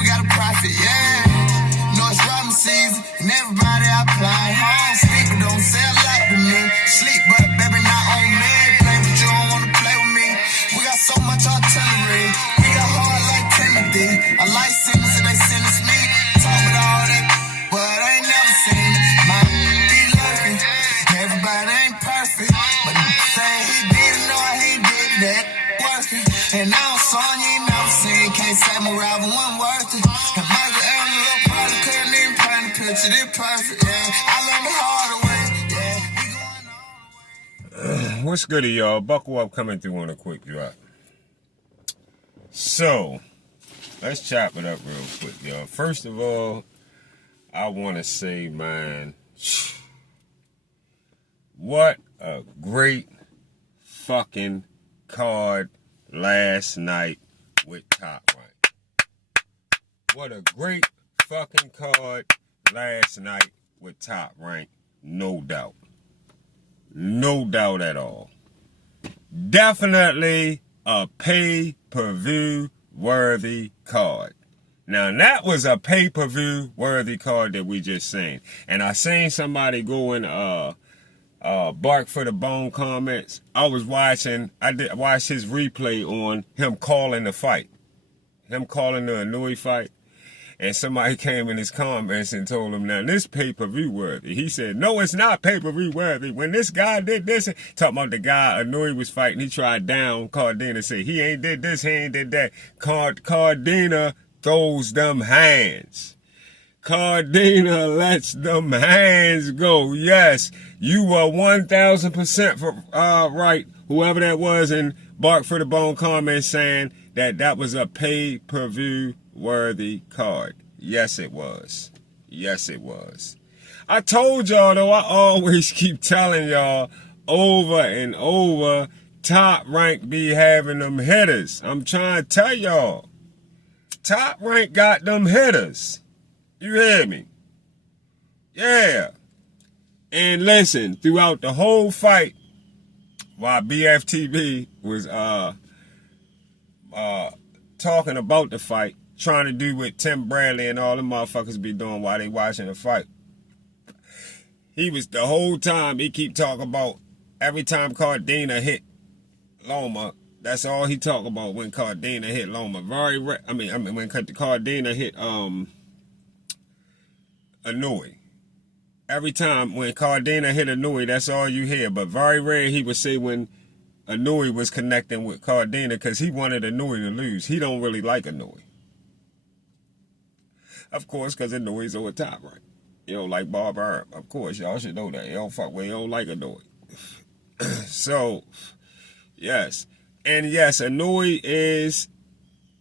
we got a profit, yeah. Know it's ramen season, and everybody applying. Home sleep, but don't sell like to me. Sleep, but baby, not on me. Play, but you don't wanna play with me. We got so much artillery. We got hard like Timothy. I like sinners and they sentence me. Talk with all that, but I ain't never seen it. My be lurking. Everybody ain't perfect, but saying he did it, no, he did that. Working. And now I'm son you ain't never seen. Can't say my rival wasn't worth it. And Michael Angelo probably couldn't even paint a picture this perfect, yeah. I learned the hard way, yeah. We going all the way. What's good, y'all? Buckle up, coming through on a quick drop. So, let's chop it up real quick, y'all. First of all, I want to say, man, what a great fucking card last night with Top Rank. What a great fucking card last night with Top Rank, no doubt. No doubt at all. Definitely a pay-per-view worthy card. Now, that was a pay-per-view worthy card that we just seen. And I seen somebody go in bark for the bone comments. I watched his replay on him calling the fight. Him calling the Inouee fight. And somebody came in his comments and told him, now, this pay-per-view worthy. He said, no, it's not pay-per-view worthy. When this guy did this, talking about the guy Inouee was fighting, he tried down Cardina, said, he ain't did this, he ain't did that. Cardina throws them hands. Cardina lets them hands go. Yes, you were 1,000% for right, whoever that was, and bark for the bone comments saying that was a pay-per-view worthy card. Yes, it was. Yes, it was. I told y'all, though, I always keep telling y'all over and over, Top Rank be having them hitters. I'm trying to tell y'all, Top Rank got them hitters. You hear me? Yeah. And listen, throughout the whole fight, while BFTV was talking about the fight, trying to do what Tim Bradley and all them motherfuckers be doing while they watching the fight. He was, the whole time, he keep talking about every time Cardina hit Loma, that's all he talk about when Cardina hit Loma. When Cardina hit Inouee. Every time when Cardina hit Inouee, that's all you hear. But very rare he would say when Inouee was connecting with Cardina, because he wanted Inouee to lose. He don't really like Inouee. Of course, because Inouee's over Top Rank. You don't like Bob Herb. Of course, y'all should know that. You don't fuck with, you don't like Inouee. So, yes. And yes, Inouee is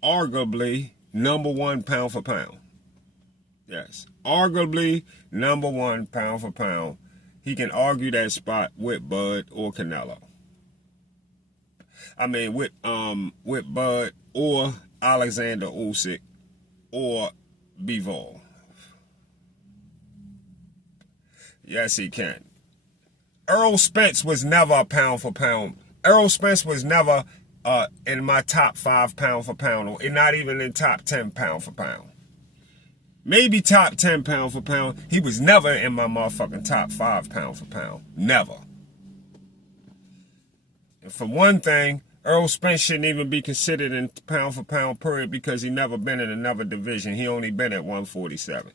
arguably #1 pound for pound. Yes. Arguably #1 pound for pound. He can argue that spot with Bud or Canelo. I mean, with Bud or Alexander Usyk or Bivol. Yes, he can. Errol Spence was never a pound for pound. Errol Spence was never in my top 5 pound for pound, or not even in top 10 pound for pound. Maybe top 10 pound for pound. He was never in my motherfucking top 5 pound for pound. Never. And for one thing, Errol Spence shouldn't even be considered in pound for pound period, because he never been in another division. He only been at 147.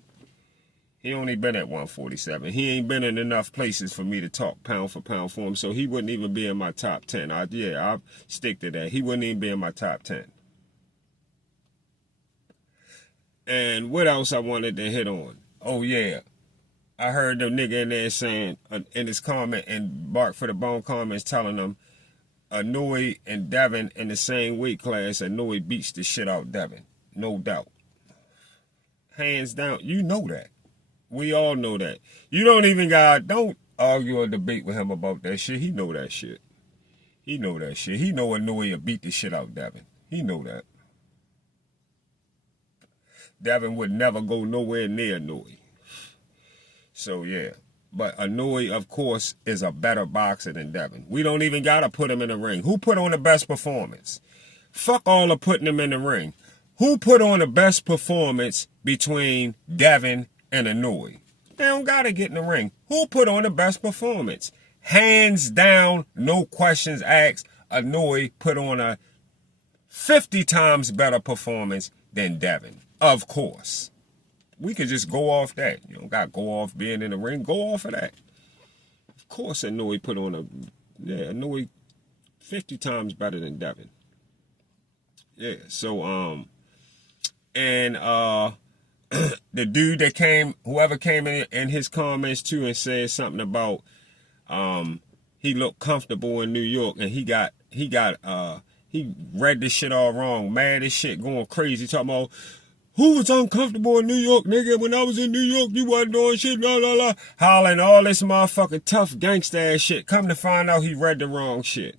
He only been at 147. He ain't been in enough places for me to talk pound for pound for him, so he wouldn't even be in my top 10. I'll stick to that. He wouldn't even be in my top 10. And what else I wanted to hit on? Oh, yeah. I heard the nigga in there saying, in his comment, and Bark for the Bone comments, telling them, Inouee and Devin in the same weight class. Inouee beats the shit out Devin. No doubt. Hands down. You know that. We all know that. You don't argue or debate with him about that shit. He know that shit. He know that shit. He know Inouee will beat the shit out Devin. He know that. Devin would never go nowhere near Inouee. So, yeah. But Inouee, of course, is a better boxer than Devin. We don't even got to put him in the ring. Who put on the best performance? Fuck all of putting him in the ring. Who put on the best performance between Devin and Inouee? They don't gotta get in the ring. Who put on the best performance? Hands down, no questions asked. Inouee put on a 50 times better performance than Devin. Of course. We could just go off that. You don't got to go off being in the ring. Go off of that. Of course, Inouee put on Inouee 50 times better than Devin. Yeah, so, and the dude that came, whoever came in his comments too and said something about, he looked comfortable in New York and he read this shit all wrong, mad as shit, going crazy, talking about, who was uncomfortable in New York, nigga? When I was in New York, you wasn't doing shit, blah, blah, blah. Hollering all this motherfucking tough gangsta ass shit. Come to find out he read the wrong shit.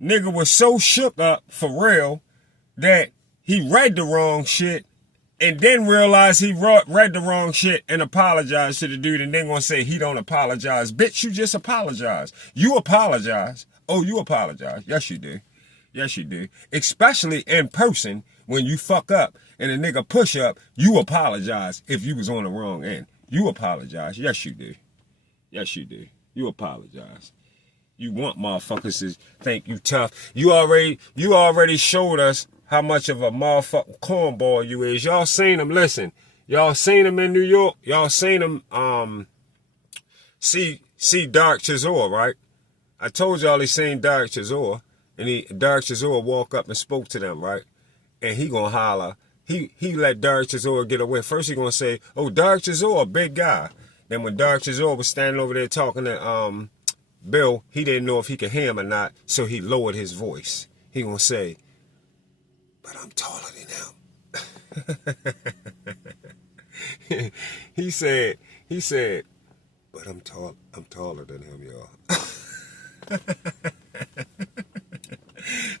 Nigga was so shook up, for real, that he read the wrong shit and then realized he read the wrong shit and apologized to the dude and then gonna say he don't apologize. Bitch, you just apologize. You apologize. Oh, you apologize. Yes, you do. Yes, you do. Especially in person when you fuck up and a nigga push up, you apologize if you was on the wrong end. You apologize. Yes, you do. Yes, you do. You apologize. You want motherfuckers to think you tough. You already showed us how much of a motherfucking cornball you is. Y'all seen him, listen. Y'all seen him in New York. Y'all seen him see Dark Chazor, right? I told y'all he seen Dark Chazor. And Dark Chazor walk up and spoke to them, right? And he gonna holler. He let Dark Chazor get away. First he gonna say, oh, Dark Chazor, a big guy. Then when Dark Chazor was standing over there talking to Bill, he didn't know if he could hear him or not, so he lowered his voice. He gonna say, but I'm taller than him. he said, but I'm taller than him, y'all.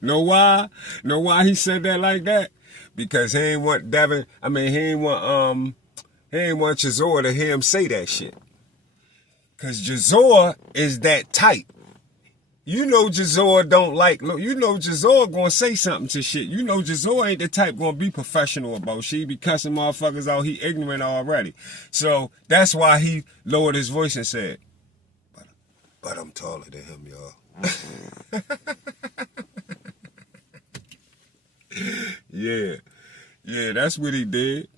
Know why? Know why he said that like that? Because he ain't want Devin, he ain't want Chazor to hear him say that shit. Cause Chazor is that type. You know Chazor don't like, look, you know Chazor gonna say something to shit. You know Chazor ain't the type gonna be professional about shit. He be cussing motherfuckers out, he ignorant already. So that's why he lowered his voice and said, but I'm taller than him, y'all. Yeah, that's what he did.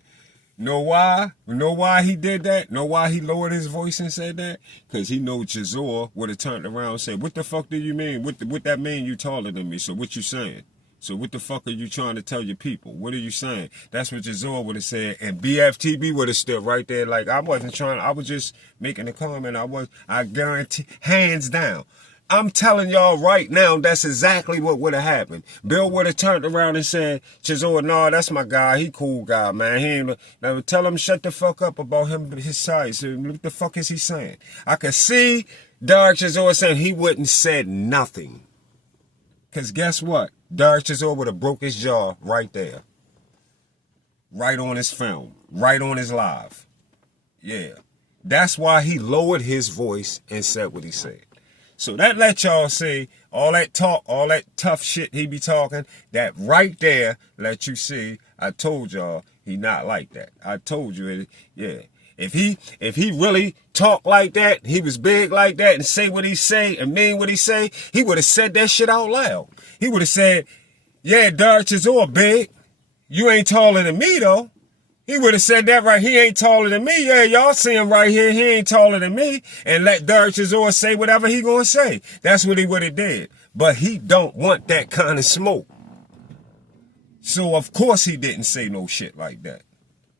Know why? Know why he did that? Know why he lowered his voice and said that? Because he know Chazor would have turned around and said, what the fuck do you mean? What that mean you taller than me? So what you saying? So what the fuck are you trying to tell your people? What are you saying? That's what Chazor would have said. And BFTB would have stood right there like, I wasn't trying, I was just making a comment. I guarantee, hands down. I'm telling y'all right now, that's exactly what would have happened. Bill would have turned around and said, Chazor, nah, that's my guy. He cool guy, man. He ain't, now tell him shut the fuck up about him, his size. What the fuck is he saying? I could see Dark Chazor saying he wouldn't said nothing. Because guess what? Dark Chazor would have broke his jaw right there. Right on his film. Right on his live. Yeah. That's why he lowered his voice and said what he said. So that let y'all see all that talk, all that tough shit he be talking, that right there let you see, I told y'all he not like that. I told you it, yeah. If he really talk like that, he was big like that and say what he say and mean what he say, he would have said that shit out loud. He would have said, yeah, Dark Chazor big. You ain't taller than me though. He would have said that right. He ain't taller than me. Yeah, y'all see him right here. He ain't taller than me. And let Dark Chazor say whatever he gonna say. That's what he would have did. But he don't want that kind of smoke. So of course he didn't say no shit like that.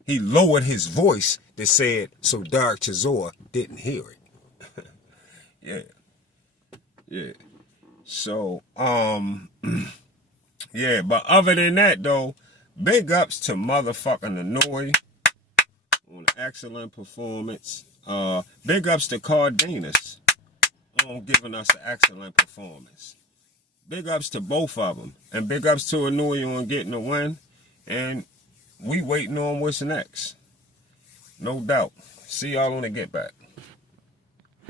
He lowered his voice that said so Dark Chazor didn't hear it. Yeah. So, yeah, but other than that though, big ups to motherfucking Inouee on an excellent performance. Big ups to Cardenas on giving us an excellent performance. Big ups to both of them. And big ups to Inouee on getting a win. And we waiting on what's next. No doubt. See y'all on the Get Back.